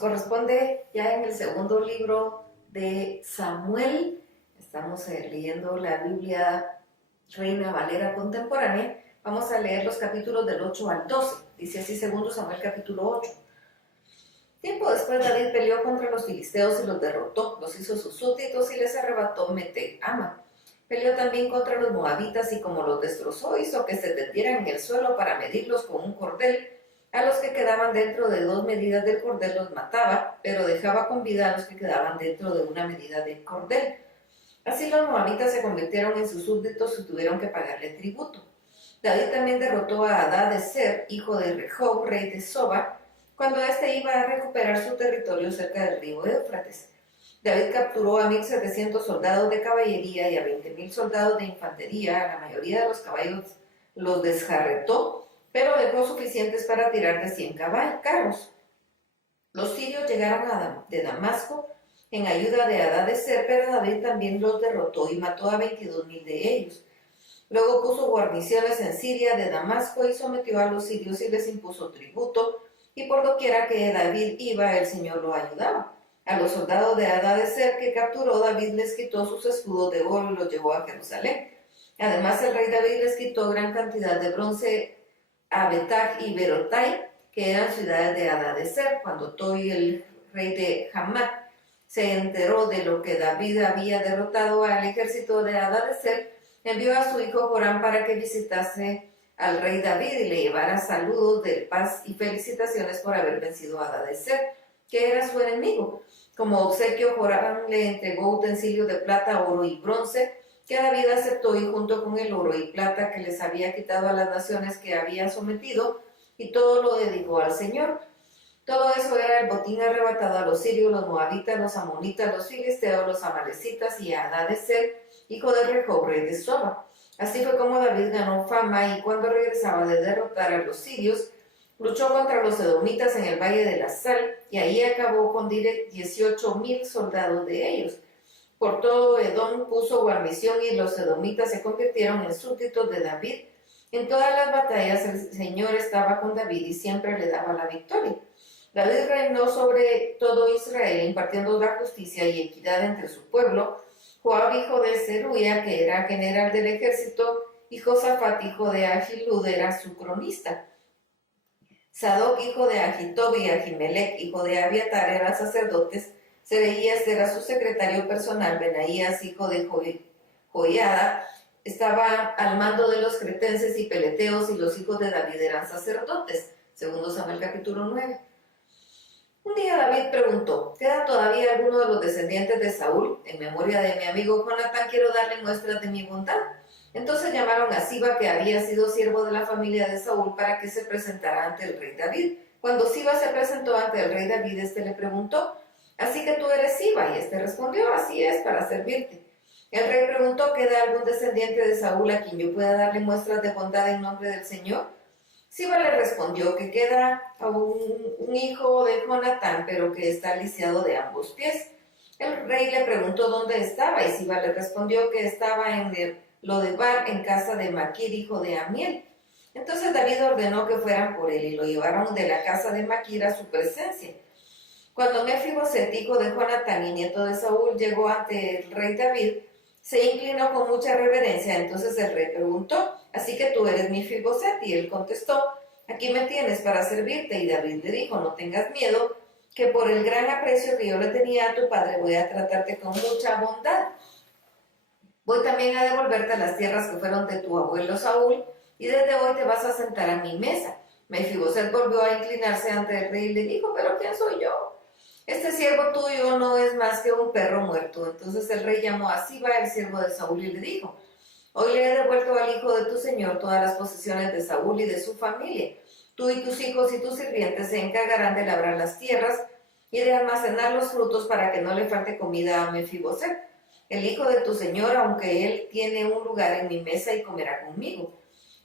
corresponde ya en el segundo libro de Samuel. Estamos leyendo la Biblia Reina Valera contemporánea. Vamos a leer los capítulos del 8 al 12. Dice así, segundo Samuel capítulo 8. Tiempo después David peleó contra los filisteos y los derrotó, los hizo sus súbditos y les arrebató Mete-ama. Peleó también contra los moabitas y como los destrozó, hizo que se tendieran en el suelo para medirlos con un cordel. A los que quedaban dentro de 2 medidas del cordel los mataba, pero dejaba con vida a los que quedaban dentro de 1 medida del cordel. Así los moabitas se convirtieron en sus súbditos y tuvieron que pagarle tributo. David también derrotó a Hadadezer, hijo de Rehob, rey de Soba, cuando éste iba a recuperar su territorio cerca del río Éufrates. David capturó a 1,700 soldados de caballería y a 20,000 soldados de infantería. La mayoría de los caballos los desjarretó, pero dejó suficientes para tirar de 100 carros. Los sirios llegaron de Damasco en ayuda de Hadadezer, pero David también los derrotó y mató a 22,000 de ellos. Luego puso guarniciones en Siria de Damasco y sometió a los sirios y les impuso tributo, y por doquiera que David iba, el Señor lo ayudaba. A los soldados de Hadadezer que capturó, David les quitó sus escudos de oro y los llevó a Jerusalén. Además, el rey David les quitó gran cantidad de bronce a Betag y Berotai, que eran ciudades de Hadadezer. Cuando Toi, el rey de Hamat, se enteró de lo que David había derrotado al ejército de Hadadezer, envió a su hijo Joram para que visitase al rey David y le llevara saludos de paz y felicitaciones por haber vencido a Hadadezer, que era su enemigo. Como obsequio, Joram le entregó utensilios de plata, oro y bronce, que David aceptó, y junto con el oro y plata que les había quitado a las naciones que había sometido, y todo lo dedicó al Señor. Todo eso era el botín arrebatado a los sirios, los moabitas, los amonitas, los filisteos, los amalecitas y a Hadadezer, hijo de Rehob, rey de Soba. Así fue como David ganó fama, y cuando regresaba de derrotar a los sirios, luchó contra los edomitas en el Valle de la Sal, y ahí acabó con 18,000 soldados de ellos. Por todo Edom puso guarnición, y los edomitas se convirtieron en súbditos de David. En todas las batallas el Señor estaba con David y siempre le daba la victoria. David reinó sobre todo Israel, impartiendo la justicia y equidad entre su pueblo. Joab, hijo de Zeruia, que era general del ejército, y Josafat, hijo de Ahilud, era su cronista. Sadoc, hijo de Ahitob, y Ahimelech, hijo de Abiatar, eran sacerdotes. Sereías era su secretario personal. Benaías, hijo de Joiada, estaba al mando de los cretenses y peleteos, y los hijos de David eran sacerdotes. Segundo Samuel capítulo 9. Un día David preguntó: ¿queda todavía alguno de los descendientes de Saúl? En memoria de mi amigo Jonatán quiero darle muestras de mi bondad. Entonces llamaron a Siba, que había sido siervo de la familia de Saúl, para que se presentara ante el rey David. Cuando Siba se presentó ante el rey David, éste le preguntó: ¿así que tú eres Siba? Y éste respondió: así es, para servirte. El rey preguntó: ¿queda algún descendiente de Saúl a quien yo pueda darle muestras de bondad en nombre del Señor? Siba le respondió que queda un hijo de Jonatán, pero que está lisiado de ambos pies. El rey le preguntó dónde estaba, y Siba le respondió que estaba en Lodebar, en casa de Maquir, hijo de Amiel. Entonces David ordenó que fueran por él, y lo llevaron de la casa de Maquir a su presencia. Cuando Mefiboset, hijo de Jonatán y nieto de Saúl, llegó ante el rey David, se inclinó con mucha reverencia. Entonces el rey preguntó: ¿así que tú eres Mefiboset? Y él contestó: aquí me tienes para servirte. Y David le dijo: no tengas miedo, que por el gran aprecio que yo le tenía a tu padre voy a tratarte con mucha bondad. Voy también a devolverte las tierras que fueron de tu abuelo Saúl, y desde hoy te vas a sentar a mi mesa. Mefiboset volvió a inclinarse ante el rey y le dijo: ¿pero quién soy yo? Este siervo tuyo no es más que un perro muerto. Entonces el rey llamó a Siba, el siervo de Saúl, y le dijo: hoy le he devuelto al hijo de tu señor todas las posesiones de Saúl y de su familia. Tú y tus hijos y tus sirvientes se encargarán de labrar las tierras y de almacenar los frutos para que no le falte comida a Mefiboset, el hijo de tu señor, aunque él tiene un lugar en mi mesa y comerá conmigo.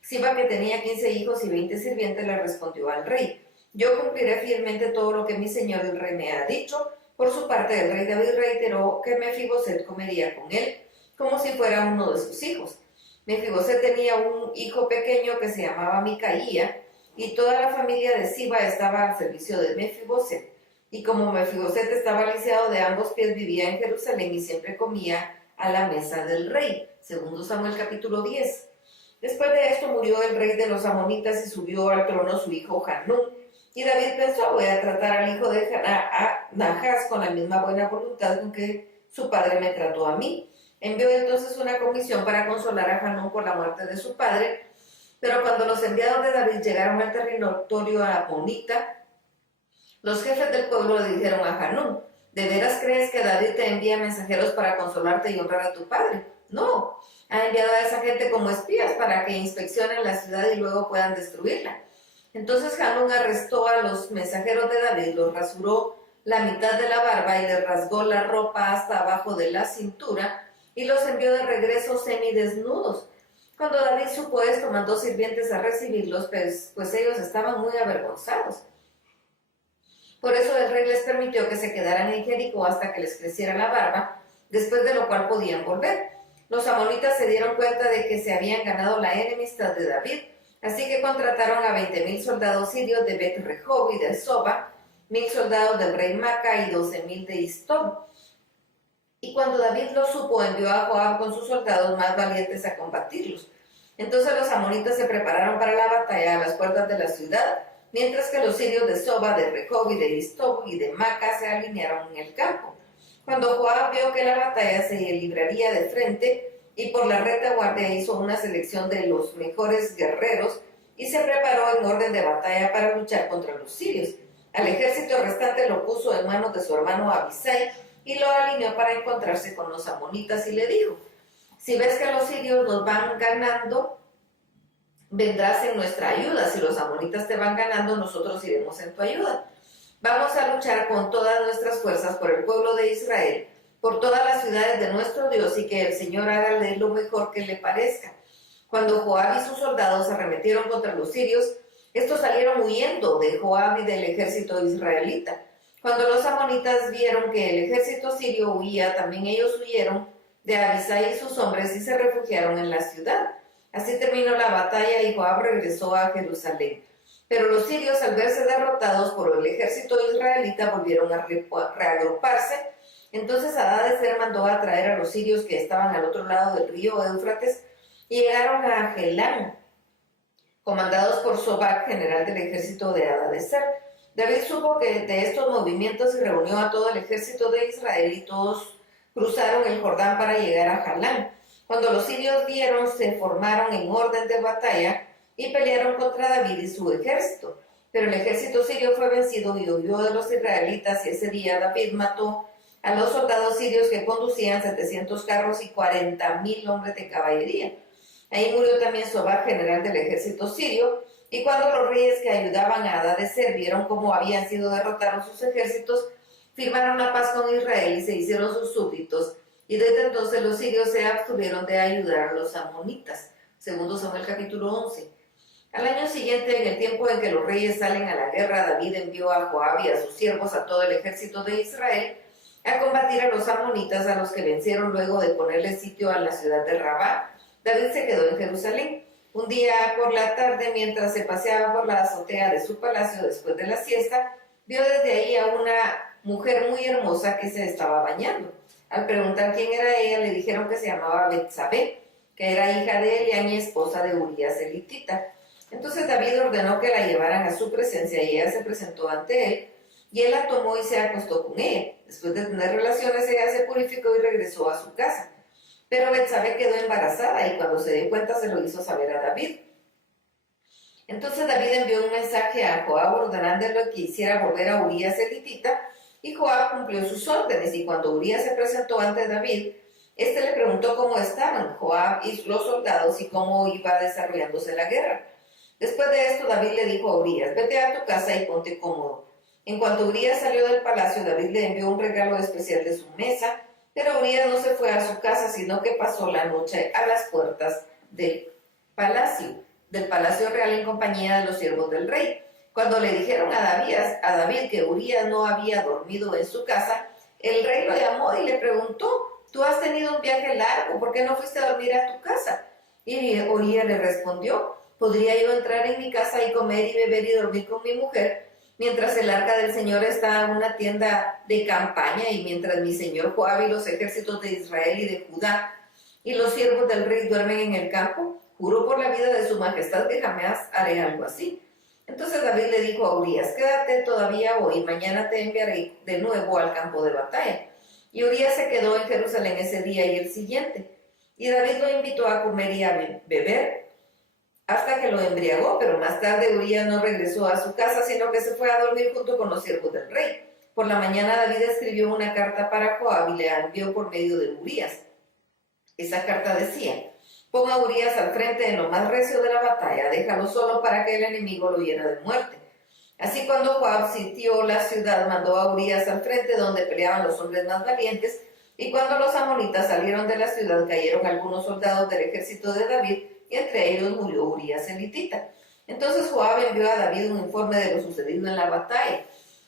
Siba, que tenía 15 hijos y 20 sirvientes, le respondió al rey: yo cumpliré fielmente todo lo que mi señor el rey me ha dicho. Por su parte, el rey David reiteró que Mefiboset comería con él, como si fuera uno de sus hijos. Mefiboset tenía un hijo pequeño que se llamaba Micaía, y toda la familia de Siba estaba al servicio de Mefiboset. y como Mefiboset estaba lisiado de ambos pies, vivía en Jerusalén y siempre comía a la mesa del rey. Segundo Samuel capítulo 10. Después de esto murió el rey de los amonitas y subió al trono su hijo Hanún. Y David pensó, voy a tratar al hijo de Nahash con la misma buena voluntad con que su padre me trató a mí. Envió entonces una comisión para consolar a Hanún por la muerte de su padre, pero cuando los enviados de David llegaron al territorio amonita, los jefes del pueblo le dijeron a Hanún, ¿de veras crees que David te envía mensajeros para consolarte y honrar a tu padre? No, ha enviado a esa gente como espías para que inspeccionen la ciudad y luego puedan destruirla. Entonces Hanún arrestó a los mensajeros de David, los rasuró la mitad de la barba y les rasgó la ropa hasta abajo de la cintura y los envió de regreso semidesnudos. Cuando David supo esto, mandó sirvientes a recibirlos, pues ellos estaban muy avergonzados. Por eso el rey les permitió que se quedaran en Jericó hasta que les creciera la barba, después de lo cual podían volver. Los amonitas se dieron cuenta de que se habían ganado la enemistad de David, así que contrataron a 20,000 soldados sirios de Bet-Rehob y de Soba, 1,000 soldados del rey Maca y 12,000 de Istob. Y cuando David lo supo, envió a Joab con sus soldados más valientes a combatirlos. Entonces los amonitas se prepararon para la batalla a las puertas de la ciudad, mientras que los sirios de Soba, de Rehob y de Istob y de Maca se alinearon en el campo. Cuando Joab vio que la batalla se libraría de frente, y por la retaguardia hizo una selección de los mejores guerreros, y se preparó en orden de batalla para luchar contra los sirios. Al ejército restante lo puso en manos de su hermano Abisai, y lo alineó para encontrarse con los amonitas, y le dijo, si ves que los sirios nos van ganando, vendrás en nuestra ayuda. Si los amonitas te van ganando, nosotros iremos en tu ayuda. Vamos a luchar con todas nuestras fuerzas por el pueblo de Israel, por todas las ciudades de nuestro Dios, y que el Señor haga de lo mejor que le parezca. Cuando Joab y sus soldados arremetieron contra los sirios, estos salieron huyendo de Joab y del ejército israelita. Cuando los amonitas vieron que el ejército sirio huía, también ellos huyeron de Abisai y sus hombres y se refugiaron en la ciudad. Así terminó la batalla y Joab regresó a Jerusalén. Pero los sirios, al verse derrotados por el ejército israelita, volvieron a reagruparse. Entonces Hadadezer mandó a traer a los sirios que estaban al otro lado del río Éufrates y llegaron a Gelán, comandados por Sobac, general del ejército de Hadadezer. David supo que de estos movimientos y reunió a todo el ejército de Israel y todos cruzaron el Jordán para llegar a Jalán. Cuando los sirios vieron, se formaron en orden de batalla y pelearon contra David y su ejército. Pero el ejército sirio fue vencido y huyó de los israelitas, y ese día David mató a los soldados sirios que conducían 700 carros y 40,000 hombres de caballería. Ahí murió también Sobac, general del ejército sirio, y cuando los reyes que ayudaban a Hadadezer vieron cómo habían sido derrotados sus ejércitos, firmaron la paz con Israel y se hicieron sus súbditos, y desde entonces los sirios se abstuvieron de ayudar a los amonitas. Segundo Samuel capítulo 11. Al año siguiente, en el tiempo en que los reyes salen a la guerra, David envió a Joab y a sus siervos a todo el ejército de Israel a combatir a los amonitas, a los que vencieron luego de ponerle sitio a la ciudad de Rabá. David se quedó en Jerusalén. Un día por la tarde, mientras se paseaba por la azotea de su palacio después de la siesta, vio desde ahí a una mujer muy hermosa que se estaba bañando. Al preguntar quién era ella, le dijeron que se llamaba Betsabé, que era hija de Elián y esposa de Urías el hitita. Entonces David ordenó que la llevaran a su presencia y ella se presentó ante él, y él la tomó y se acostó con ella. Después de tener relaciones, ella se purificó y regresó a su casa. Pero Betsabé quedó embarazada y cuando se dio cuenta se lo hizo saber a David. Entonces David envió un mensaje a Joab ordenándole que hiciera volver a Urías el hitita, y Joab cumplió sus órdenes, y cuando Urías se presentó ante David, este le preguntó cómo estaban Joab y los soldados y cómo iba desarrollándose la guerra. Después de esto, David le dijo a Urías, vete a tu casa y ponte cómodo. En cuanto Urías salió del palacio, David le envió un regalo especial de su mesa, pero Urías no se fue a su casa, sino que pasó la noche a las puertas del palacio real en compañía de los siervos del rey. Cuando le dijeron a David que Urías no había dormido en su casa, el rey lo llamó y le preguntó, ¿tú has tenido un viaje largo? ¿Por qué no fuiste a dormir a tu casa? Y Urías le respondió, ¿podría yo entrar en mi casa y comer y beber y dormir con mi mujer? mientras el arca del Señor está en una tienda de campaña y mientras mi señor Joab y los ejércitos de Israel y de Judá y los siervos del rey duermen en el campo? Juro por la vida de su majestad que jamás haré algo así. Entonces David le dijo a Urías, quédate todavía hoy, mañana te enviaré de nuevo al campo de batalla. Y Urías se quedó en Jerusalén ese día y el siguiente. Y David lo invitó a comer y a beber hasta que lo embriagó, pero más tarde Urías no regresó a su casa, sino que se fue a dormir junto con los siervos del rey. Por la mañana David escribió una carta para Joab y le envió por medio de Urías. Esa carta decía, pon a Urías al frente en lo más recio de la batalla, déjalo solo para que el enemigo lo hiera de muerte. Así cuando Joab sitió la ciudad, mandó a Urías al frente donde peleaban los hombres más valientes, y cuando los amonitas salieron de la ciudad, cayeron algunos soldados del ejército de David, y entre ellos murió Urías el hitita. Entonces Joab envió a David un informe de lo sucedido en la batalla,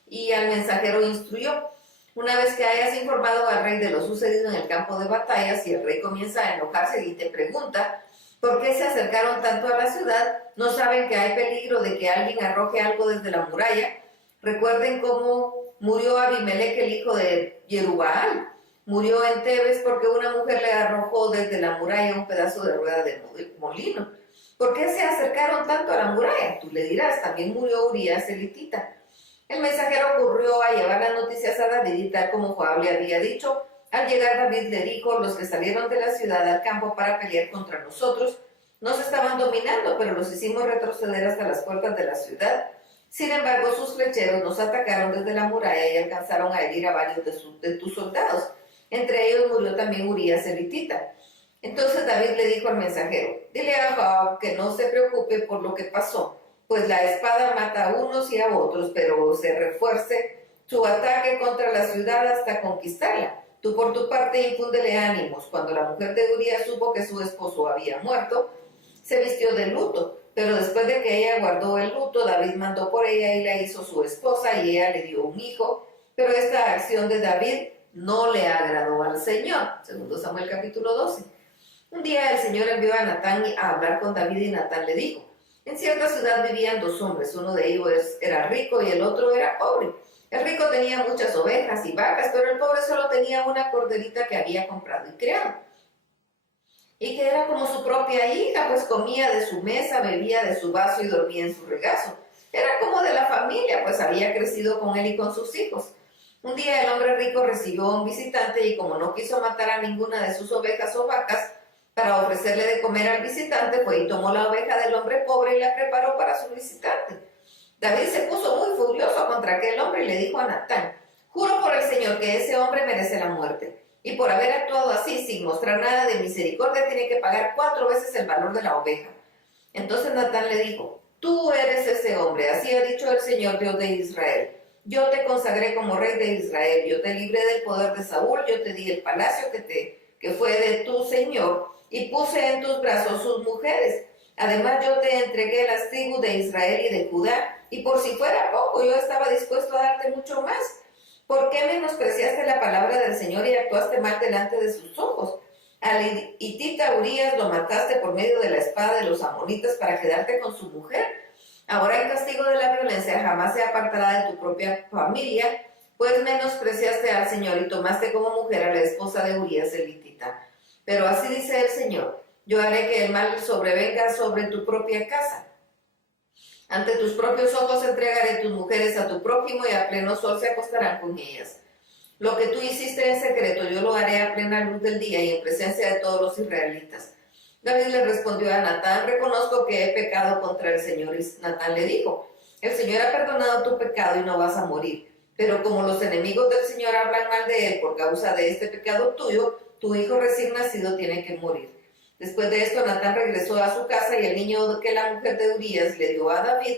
y al mensajero instruyó, una vez que hayas informado al rey de lo sucedido en el campo de batalla, si el rey comienza a enojarse y te pregunta por qué se acercaron tanto a la ciudad, no saben que hay peligro de que alguien arroje algo desde la muralla. Recuerden cómo murió Abimelech, el hijo de Jerubbaal. Murió en Tebes porque una mujer le arrojó desde la muralla un pedazo de rueda de molino. ¿Por qué se acercaron tanto a la muralla? Tú le dirás, también murió Urías el hitita. El mensajero corrió a llevar las noticias a David y tal como Joab le había dicho. Al llegar David le dijo, los que salieron de la ciudad al campo para pelear contra nosotros nos estaban dominando, pero los hicimos retroceder hasta las puertas de la ciudad. Sin embargo, sus flecheros nos atacaron desde la muralla y alcanzaron a herir a varios de tus soldados. Entre ellos murió también Urías el hitita. Entonces David le dijo al mensajero, dile a Joab que no se preocupe por lo que pasó, pues la espada mata a unos y a otros, pero se refuerce su ataque contra la ciudad hasta conquistarla. Tú por tu parte infúndele ánimos. Cuando la mujer de Urías supo que su esposo había muerto, se vistió de luto, pero después de que ella guardó el luto, David mandó por ella y la hizo su esposa y ella le dio un hijo, pero esta acción de David no le agradó al Señor. Segundo Samuel capítulo 12. Un día el Señor envió a Natán a hablar con David y Natán le dijo, en cierta ciudad vivían dos hombres, uno de ellos era rico y el otro era pobre. El rico tenía muchas ovejas y vacas, pero el pobre solo tenía una corderita que había comprado y criado. Y que era como su propia hija, pues comía de su mesa, bebía de su vaso y dormía en su regazo. Era como de la familia, pues había crecido con él y con sus hijos. Un día el hombre rico recibió a un visitante y como no quiso matar a ninguna de sus ovejas o vacas, para ofrecerle de comer al visitante, fue y tomó la oveja del hombre pobre y la preparó para su visitante. David se puso muy furioso contra aquel hombre y le dijo a Natán, juro por el Señor que ese hombre merece la muerte, y por haber actuado así sin mostrar nada de misericordia tiene que pagar 4 veces el valor de la oveja. Entonces Natán le dijo, tú eres ese hombre, así ha dicho el Señor Dios de Israel. Yo te consagré como rey de Israel, yo te libré del poder de Saúl, yo te di el palacio que fue de tu Señor, y puse en tus brazos sus mujeres. Además yo te entregué las tribus de Israel y de Judá, y por si fuera poco, yo estaba dispuesto a darte mucho más. ¿Por qué menospreciaste la palabra del Señor y actuaste mal delante de sus ojos? Al hitita Urías lo mataste por medio de la espada de los amonitas para quedarte con su mujer. Ahora el castigo de la violencia jamás se apartará de tu propia familia, pues menospreciaste al Señor y tomaste como mujer a la esposa de Urías el hitita. Pero así dice el Señor, yo haré que el mal sobrevenga sobre tu propia casa. Ante tus propios ojos entregaré tus mujeres a tu prójimo y a pleno sol se acostarán con ellas. Lo que tú hiciste en secreto yo lo haré a plena luz del día y en presencia de todos los israelitas. David le respondió a Natán, reconozco que he pecado contra el Señor. Y Natán le dijo, el Señor ha perdonado tu pecado y no vas a morir. Pero como los enemigos del Señor hablan mal de él por causa de este pecado tuyo, tu hijo recién nacido tiene que morir. Después de esto, Natán regresó a su casa y el niño que la mujer de Urías le dio a David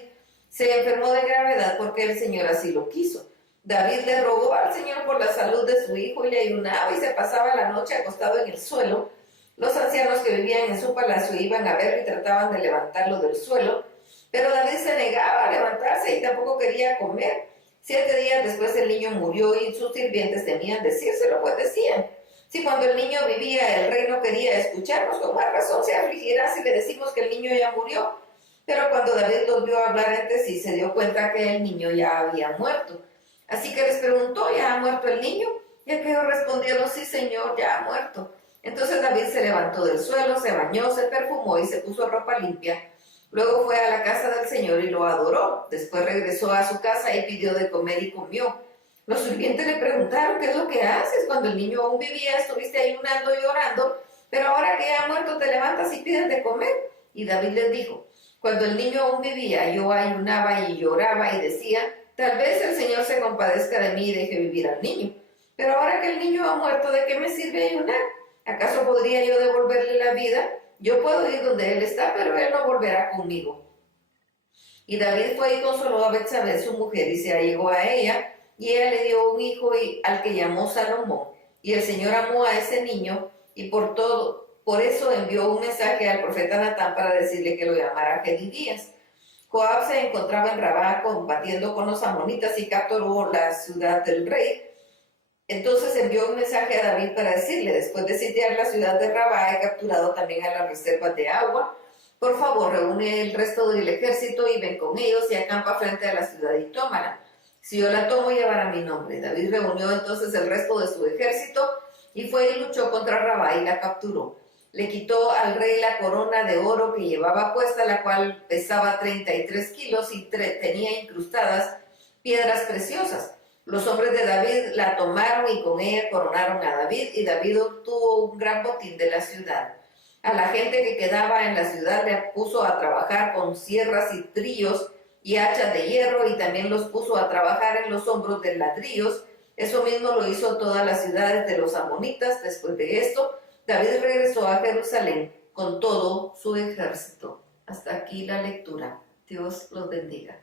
se enfermó de gravedad porque el Señor así lo quiso. David le rogó al Señor por la salud de su hijo y le ayunaba y se pasaba la noche acostado en el suelo. Los ancianos que vivían en su palacio iban a verlo y trataban de levantarlo del suelo, pero David se negaba a levantarse y tampoco quería comer. 7 días después el niño murió y sus sirvientes temían decírselo, pues decían, si cuando el niño vivía el rey no quería escucharnos, con más razón se afligirá si le decimos que el niño ya murió. Pero cuando David los vio hablar entre sí, se dio cuenta que el niño ya había muerto. Así que les preguntó, ¿ya ha muerto el niño? Y aquellos respondieron, sí, señor, ya ha muerto. Entonces David se levantó del suelo, se bañó, se perfumó y se puso ropa limpia. Luego fue a la casa del Señor y lo adoró. Después regresó a su casa y pidió de comer y comió. Los sirvientes le preguntaron, ¿qué es lo que haces? Cuando el niño aún vivía, estuviste ayunando y orando, pero ahora que ya ha muerto te levantas y pides de comer. Y David les dijo, cuando el niño aún vivía, yo ayunaba y lloraba y decía, tal vez el Señor se compadezca de mí y deje vivir al niño. Pero ahora que el niño ha muerto, ¿de qué me sirve ayunar? ¿Acaso podría yo devolverle la vida? Yo puedo ir donde él está, pero él no volverá conmigo. Y David fue y consoló a Betsabé, su mujer, y se allegó a ella, y ella le dio un hijo al que llamó Salomón. Y el Señor amó a ese niño, y por eso envió un mensaje al profeta Natán para decirle que lo llamara Jedidías. Joab se encontraba en Rabá combatiendo con los amonitas y capturó la ciudad del rey. Entonces envió un mensaje a David para decirle, después de sitiar la ciudad de Rabá, he capturado también a las reservas de agua. Por favor, reúne el resto del ejército y ven con ellos y acampa frente a la ciudad y tómala. Si yo la tomo, llevará mi nombre. David reunió entonces el resto de su ejército y fue y luchó contra Rabá y la capturó. Le quitó al rey la corona de oro que llevaba puesta, la cual pesaba 33 kilos y tenía incrustadas piedras preciosas. Los hombres de David la tomaron y con ella coronaron a David, y David obtuvo un gran botín de la ciudad. A la gente que quedaba en la ciudad le puso a trabajar con sierras y trillos y hachas de hierro, y también los puso a trabajar en los hombros de ladrillos. Eso mismo lo hizo todas las ciudades de los amonitas. Después de esto, David regresó a Jerusalén con todo su ejército. Hasta aquí la lectura. Dios los bendiga.